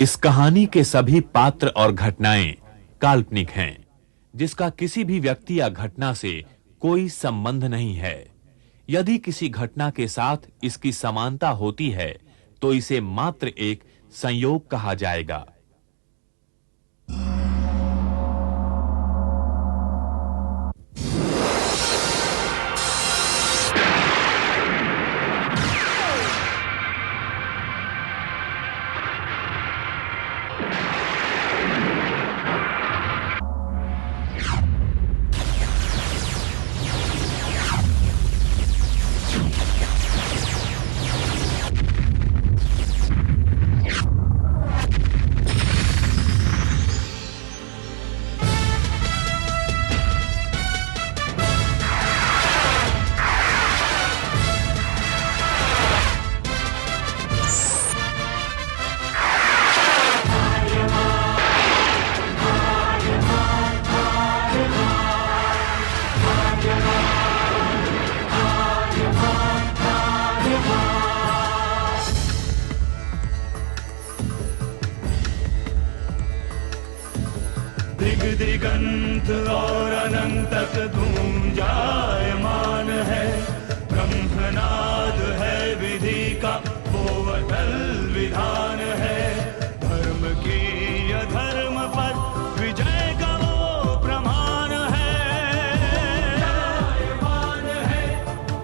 इस कहानी के सभी पात्र और घटनाएं काल्पनिक हैं, जिसका किसी भी व्यक्ति या घटना से कोई संबंध नहीं है। यदि किसी घटना के साथ इसकी समानता होती है, तो इसे मात्र एक संयोग कहा जाएगा। दिग दिगंत और अनंत तक गूंजायमान है। ब्रह्मनाद है विधि का वो अटल विधान है। धर्म की अधर्म पर विजय का वो प्रमाण है। जायमान है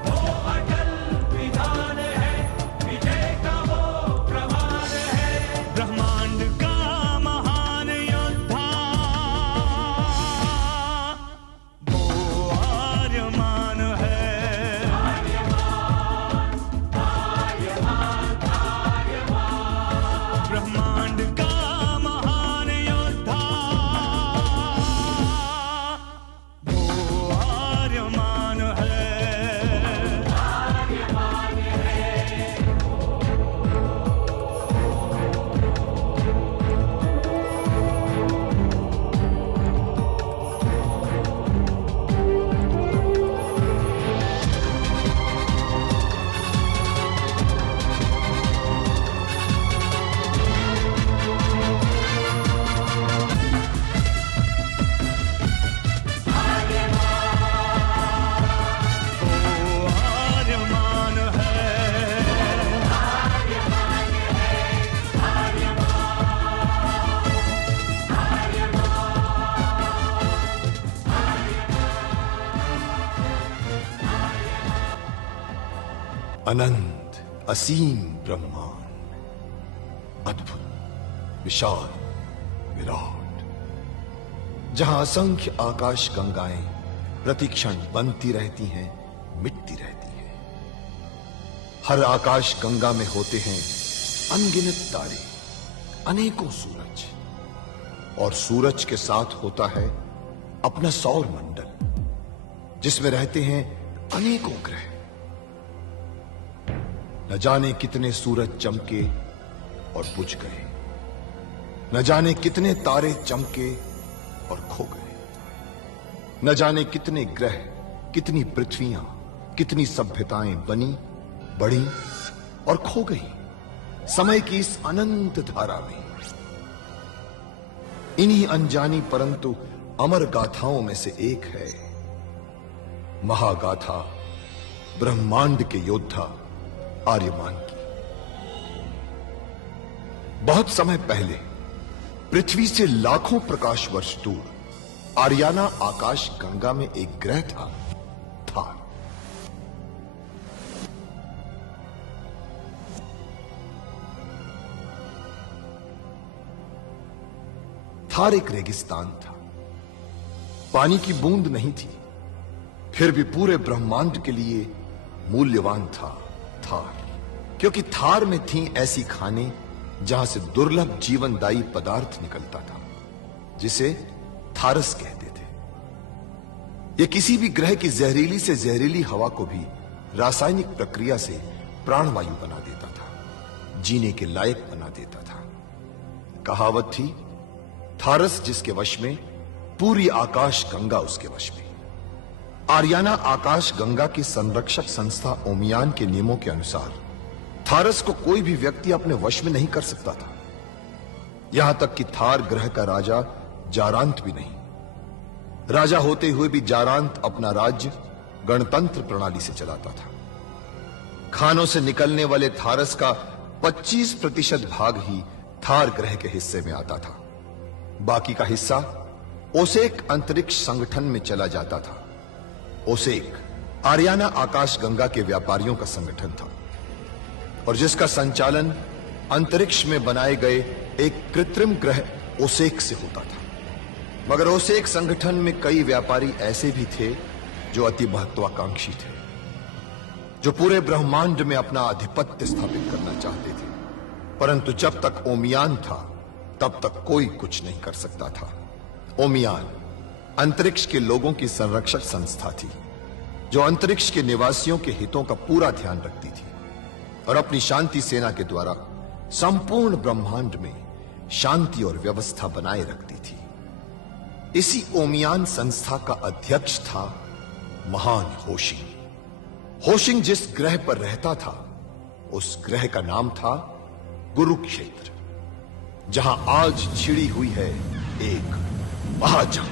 वो अटल विधान है। विजय का वो प्रमाण है। ब्रह्मांड का महान योद्धा आर्यमान है। ब्रह्मांड का महान योद्धा वो आर्यमान है। आर्यमान है। अनंत असीम ब्रह्मांड, अद्भुत, विशाल, विराट, जहां असंख्य आकाश गंगाएं प्रतिक्षण बनती रहती हैं, मिटती रहती हैं। हर आकाश गंगा में होते हैं अनगिनत तारे, अनेकों सूरज, और सूरज के साथ होता है अपना सौर मंडल, जिसमें रहते हैं अनेकों ग्रह। न जाने कितने सूरज चमके और बुझ गए, न जाने कितने तारे चमके और खो गए, न जाने कितने ग्रह, कितनी पृथ्वियां, कितनी सभ्यताएं बनी, बढ़ी और खो गई समय की इस अनंत धारा में। इन्हीं अनजानी परंतु अमर गाथाओं में से एक है महागाथा ब्रह्मांड के योद्धा आर्यमान की। बहुत समय पहले पृथ्वी से लाखों प्रकाश वर्ष दूर आर्याना आकाश गंगा में एक ग्रह था, थार। थार एक रेगिस्तान था, पानी की बूंद नहीं थी, फिर भी पूरे ब्रह्मांड के लिए मूल्यवान था थार, क्योंकि थार में थी ऐसी खाने जहां से दुर्लभ जीवनदायी पदार्थ निकलता था, जिसे थारस कहते थे। यह किसी भी ग्रह की जहरीली से जहरीली हवा को भी रासायनिक प्रक्रिया से प्राणवायु बना देता था, जीने के लायक बना देता था। कहावत थी, थारस जिसके वश में, पूरी आकाश गंगा उसके वश में। आर्याना आकाश गंगा की संरक्षक संस्था ओमियान के नियमों के अनुसार थारस को कोई भी व्यक्ति अपने वश में नहीं कर सकता था। यहां तक कि थार ग्रह का राजा जारांत भी नहीं। राजा होते हुए भी जारांत अपना राज्य गणतंत्र प्रणाली से चलाता था। खानों से निकलने वाले थारस का 25% भाग ही थार ग्रह के हिस्से में आता था। बाकी का हिस्सा ओसेक अंतरिक्ष संगठन में चला जाता था। ओसेक आर्याना आकाश गंगा के व्यापारियों का संगठन था और जिसका संचालन अंतरिक्ष में बनाए गए एक कृत्रिम ग्रह ओसेक से होता था। मगर ओसेक संगठन में कई व्यापारी ऐसे भी थे जो अति महत्वाकांक्षी थे, जो पूरे ब्रह्मांड में अपना आधिपत्य स्थापित करना चाहते थे। परंतु जब तक ओमियान था तब तक कोई कुछ नहीं कर सकता था। ओमियान अंतरिक्ष के लोगों की संरक्षक संस्था थी, जो अंतरिक्ष के निवासियों के हितों का पूरा ध्यान रखती थी और अपनी शांति सेना के द्वारा संपूर्ण ब्रह्मांड में शांति और व्यवस्था बनाए रखती थी। इसी ओमियान संस्था का अध्यक्ष था महान होशिंग। होशिंग जिस ग्रह पर रहता था उस ग्रह का नाम था गुरुक्षेत्र, जहां आज छिड़ी हुई है एक महाजंग।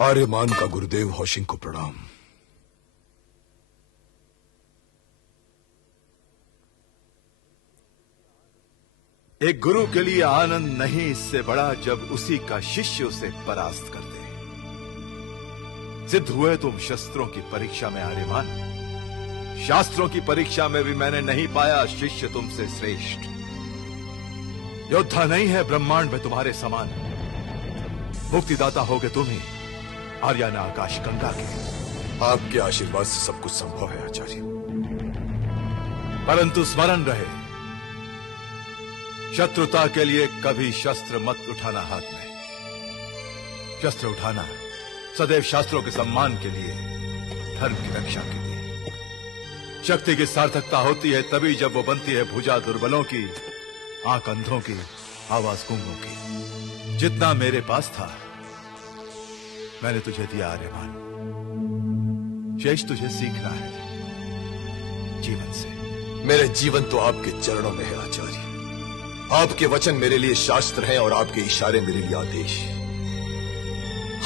आर्यमान का गुरुदेव होशिंग को प्रणाम। एक गुरु के लिए आनंद नहीं इससे बड़ा जब उसी का शिष्य उसे परास्त कर दे। सिद्ध हुए तुम शस्त्रों की परीक्षा में आर्यमान। शास्त्रों की परीक्षा में भी मैंने नहीं पाया शिष्य तुमसे श्रेष्ठ। योद्धा नहीं है ब्रह्मांड में तुम्हारे समान। मुक्तिदाता होगे तुम ही, आर्याना आकाश गंगा के। आपके आशीर्वाद से सब कुछ संभव है आचार्य। परंतु स्मरण रहे, शत्रुता के लिए कभी शस्त्र मत उठाना हाथ में। शस्त्र उठाना सदैव शास्त्रों के सम्मान के लिए, धर्म की रक्षा के लिए। शक्ति की सार्थकता होती है तभी जब वो बनती है भुजा दुर्बलों की, आंख अंधों की, आवाज गूंगों की। जितना मेरे पास था मैंने तुझे दिया आर्यमान, शेष तुझे सीखना है जीवन से। मेरे जीवन तो आपके चरणों में है आचार्य। आपके वचन मेरे लिए शास्त्र हैं और आपके इशारे मेरे लिए आदेश।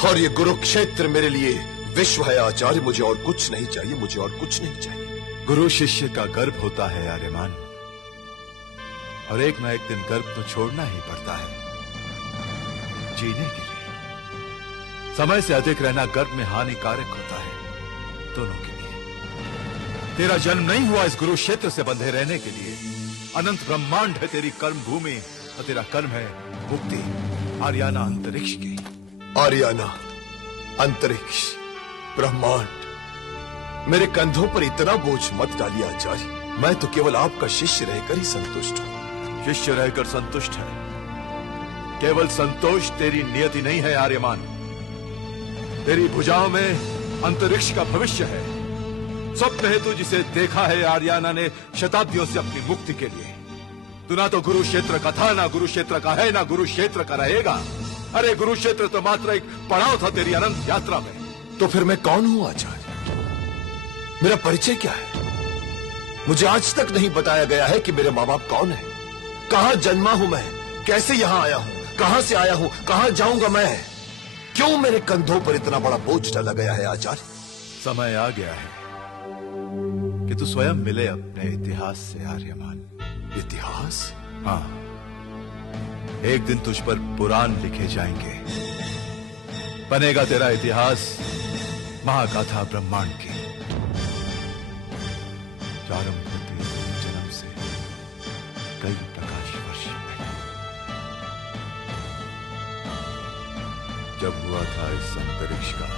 और ये गुरुक्षेत्र मेरे लिए विश्व है आचार्य। मुझे और कुछ नहीं चाहिए, मुझे और कुछ नहीं चाहिए। गुरु शिष्य का गर्भ होता है आर्यमान, और एक ना एक दिन गर्भ तो छोड़ना ही पड़ता है जीने के लिए। समय से अधिक रहना गर्भ में हानिकारक होता है दोनों के लिए। तेरा जन्म नहीं हुआ इस गुरु क्षेत्र से बंधे रहने के लिए। अनंत ब्रह्मांड है तेरी कर्म भूमि, और तेरा कर्म है मुक्ति आर्याना अंतरिक्ष की। आर्याना, अंतरिक्ष, ब्रह्मांड, मेरे कंधों पर इतना बोझ मत डालिए आचार्य। मैं तो केवल आपका शिष्य रहकर ही संतुष्ट हूं। शिष्य रहकर संतुष्ट है, केवल संतोष तेरी नियति नहीं है आर्यमान। तेरी भुजाओं में अंतरिक्ष का भविष्य है। स्वप्न है तू जिसे देखा है आर्याना ने शताब्दियों से अपनी मुक्ति के लिए। तू ना तो गुरु क्षेत्र का था, ना गुरु क्षेत्र का है, ना गुरु क्षेत्र का रहेगा। अरे गुरु क्षेत्र तो मात्र एक पड़ाव था तेरी अनंत यात्रा में। तो फिर मैं कौन हूं आचार्य? मेरा परिचय क्या है? मुझे आज तक नहीं बताया गया है कि मेरे माँ बाप कौन है, कहां जन्मा हूं मैं, कैसे यहां आया हूं, कहां से आया हूं, कहां जाऊंगा मैं। क्यों मेरे कंधों पर इतना बड़ा बोझ डाला गया है आचार्य? समय आ गया है कि तू स्वयं मिले अपने इतिहास से आर्यमान। इतिहास? हाँ, एक दिन तुझ पर पुराण लिखे जाएंगे। बनेगा तेरा इतिहास महागाथा ब्रह्मांड की। प्रारंभ होती है जन्म से कई प्रकाश वर्ष पहले, जब हुआ था इस अंतरिक्ष का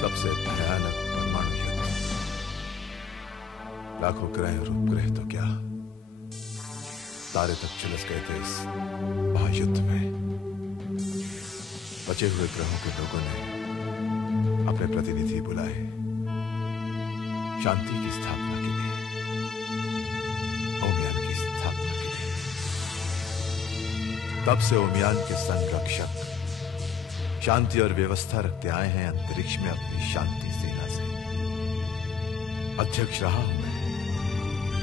सबसे भयानक परमाणु युद्ध। लाखों ग्रह और उपग्रह तो क्या, तारे तक झुलस गए थे इस महायुद्ध में। बचे हुए ग्रहों के लोगों ने अपने प्रतिनिधि बुलाए शांति की स्थापना के लिए, ओमियान की स्थापना के लिए। तब से ओमियान के संरक्षक शांति और व्यवस्था रखते आए हैं अंतरिक्ष में अपनी शांति सेना से। अध्यक्ष रहा हूं मैं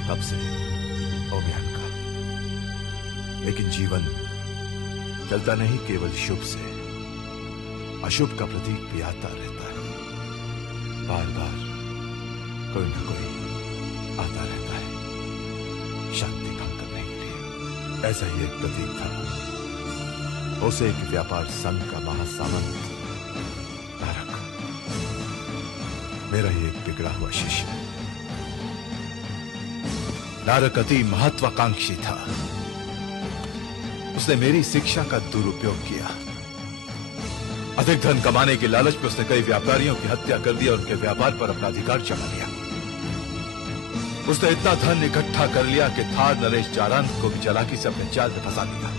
तब से ओमियान का। लेकिन जीवन चलता नहीं केवल शुभ से, अशुभ का प्रतीक भी आता रहता है। बार बार कोई ना कोई आता रहता है शांति भंग करने के लिए। ऐसा ही एक प्रतीक था उसे एक व्यापार संघ का महासामंत नारक, मेरा ही एक बिगड़ा हुआ शिष्य। नारक अति महत्वाकांक्षी था। उसने मेरी शिक्षा का दुरुपयोग किया। अधिक धन कमाने के लालच में उसने कई व्यापारियों की हत्या कर दी और उनके व्यापार पर अपना अधिकार जमा लिया। उसने इतना धन इकट्ठा कर लिया कि थार नरेश जारांत को भी चालाकी से अपने जाल में फंसा दिया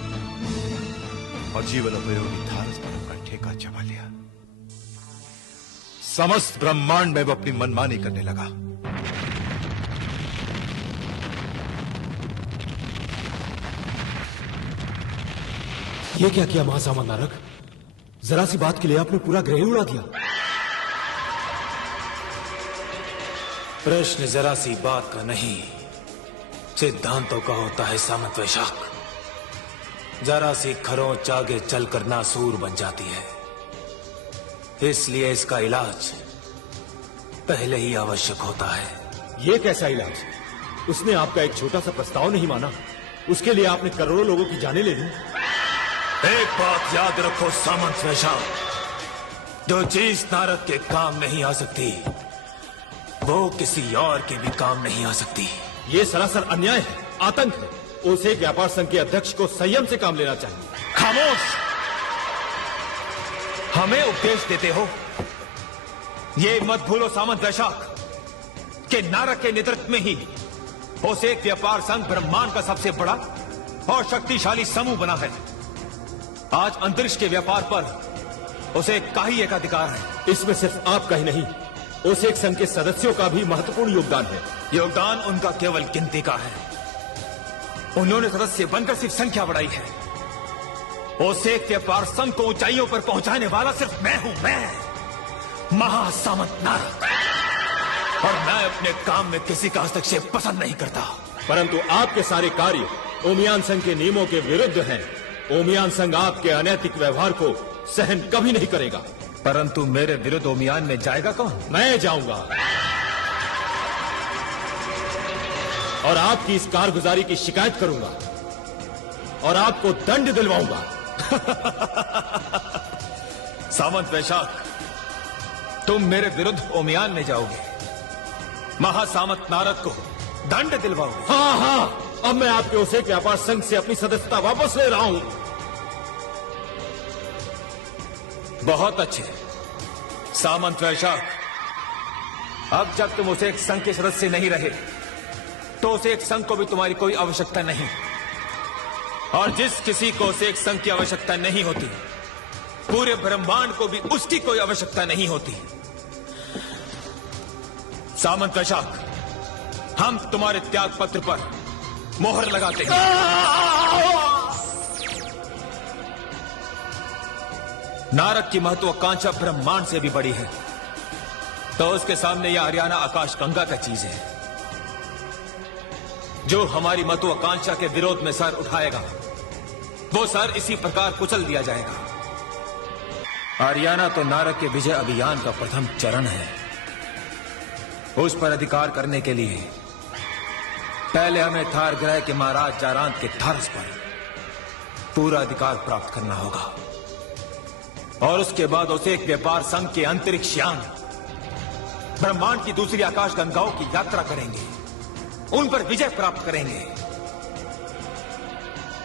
और जीवन उपयोगी थारस पर अपना ठेका जमा लिया। समस्त ब्रह्मांड में वो अपनी मनमानी करने लगा। ये क्या किया महासामंत नारक? जरा सी बात के लिए आपने पूरा ग्रह उड़ा दिया। प्रश्न जरा सी बात का नहीं, सिद्धांतों का होता है सामंत वैशाख। जरा सी खरोंच आगे चलकर नासूर बन जाती है, इसलिए इसका इलाज पहले ही आवश्यक होता है। ये कैसा इलाज? उसने आपका एक छोटा सा प्रस्ताव नहीं माना, उसके लिए आपने करोड़ों लोगों की जानें ले ली। एक बात याद रखो सामंत वैशाख, जो चीज नारद के काम नहीं आ सकती वो किसी और के भी काम नहीं आ सकती। ये सरासर अन्याय है, आतंक है। उसे व्यापार संघ के अध्यक्ष को संयम से काम लेना चाहिए। खामोश! हमें उपदेश देते हो? ये मत भूलो सामंत वैशाख कि नारद के नेतृत्व में ही ओसेक व्यापार संघ ब्रह्मांड का सबसे बड़ा और शक्तिशाली समूह बना है। आज अंतरिक्ष के व्यापार पर उसे का ही एक अधिकार है। इसमें सिर्फ आपका ही नहीं, ओसेक संघ के सदस्यों का भी महत्वपूर्ण योगदान है। योगदान उनका केवल गिनती का है। उन्होंने सदस्य बनकर सिर्फ संख्या बढ़ाई है। ओसेक व्यापार संघ को ऊंचाइयों पर पहुंचाने वाला सिर्फ मैं हूं, मैं महासामंत नारद। और मैं अपने काम में किसी का हस्तक्षेप पसंद नहीं करता। परंतु आपके सारे कार्य ओमियान संघ के नियमों के विरुद्ध हैं। ओमियान संघ आपके अनैतिक व्यवहार को सहन कभी नहीं करेगा। परंतु मेरे विरुद्ध ओमियान में जाएगा कौन? मैं जाऊंगा और आपकी इस कारगुजारी की शिकायत करूंगा और आपको दंड दिलवाऊंगा। सामंत वैशाख, तुम मेरे विरुद्ध ओमियान में जाओगे, महासामंत नारद को दंड दिलवाओगे। हाँ, अब मैं आपके ओसेक व्यापार संघ से अपनी सदस्यता वापस ले रहा हूं। बहुत अच्छे सामंत वैशाख, अब जब तुम उसे एक संघ के सदस्य नहीं रहे तो उसे एक संघ को भी तुम्हारी कोई आवश्यकता नहीं। और जिस किसी को उसे एक संघ की आवश्यकता नहीं होती, पूरे ब्रह्मांड को भी उसकी कोई आवश्यकता नहीं होती। सामंत वैशाख, हम तुम्हारे त्याग पत्र पर मोहर लगाते हैं। नारद की महत्वाकांक्षा ब्रह्मांड से भी बड़ी है, तो उसके सामने यह हरियाणा आकाश गंगा का चीज है। जो हमारी महत्वाकांक्षा के विरोध में सर उठाएगा, वो सर इसी प्रकार कुचल दिया जाएगा। हरियाणा तो नारद के विजय अभियान का प्रथम चरण है। उस पर अधिकार करने के लिए पहले हमें थार ग्रह के महाराज जारांत के थारस पर पूरा अधिकार प्राप्त करना होगा, और उसके बाद उसे एक व्यापार संघ के अंतरिक्ष यान ब्रह्मांड की दूसरी आकाश गंगाओं की यात्रा करेंगे, उन पर विजय प्राप्त करेंगे।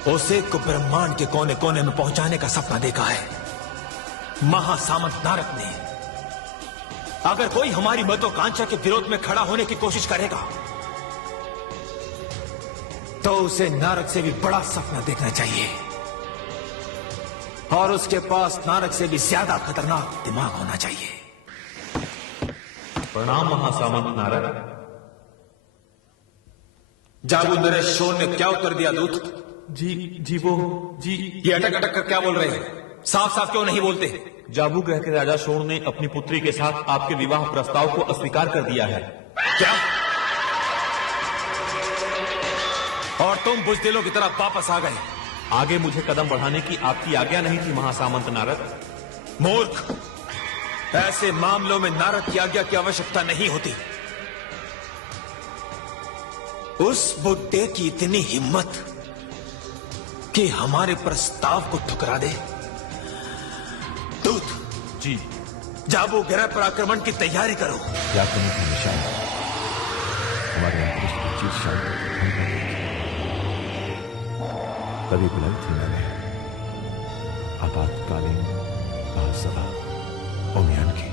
ओसेक को ब्रह्मांड के कोने कोने में पहुंचाने का सपना देखा है महासामंत नारद ने। अगर कोई हमारी महत्वाकांक्षा के विरोध में खड़ा होने की कोशिश करेगा, तो उसे नारद से भी बड़ा सपना देखना चाहिए, और उसके पास नारद से भी ज्यादा खतरनाक दिमाग होना चाहिए। प्रणाम महासामंत नारद। जाबू नरेश शोर ने क्या उत्तर दिया दूत? जी ये अटक अटक कर क्या बोल रहे हैं? साफ साफ क्यों नहीं बोलते? जाबू ग्रह के राजा शोर ने अपनी पुत्री के साथ आपके विवाह प्रस्ताव को अस्वीकार कर दिया है। क्या? और तुम बुजदिलों की तरह वापस आ गए। आगे मुझे कदम बढ़ाने की आपकी आज्ञा नहीं थी महासामंत नारद। मूर्ख, ऐसे मामलों में नारद की आज्ञा की आवश्यकता नहीं होती। उस बुड्ढे की इतनी हिम्मत कि हमारे प्रस्ताव को ठुकरा दे। दूत जी, जाबू ग्रह पर आक्रमण की तैयारी करो। क्या करने का निशान हमारे अंतरिक्ष की चीज शायद तभी बुलाई थी मैंने आपातकालीन महासभा ओमियान की।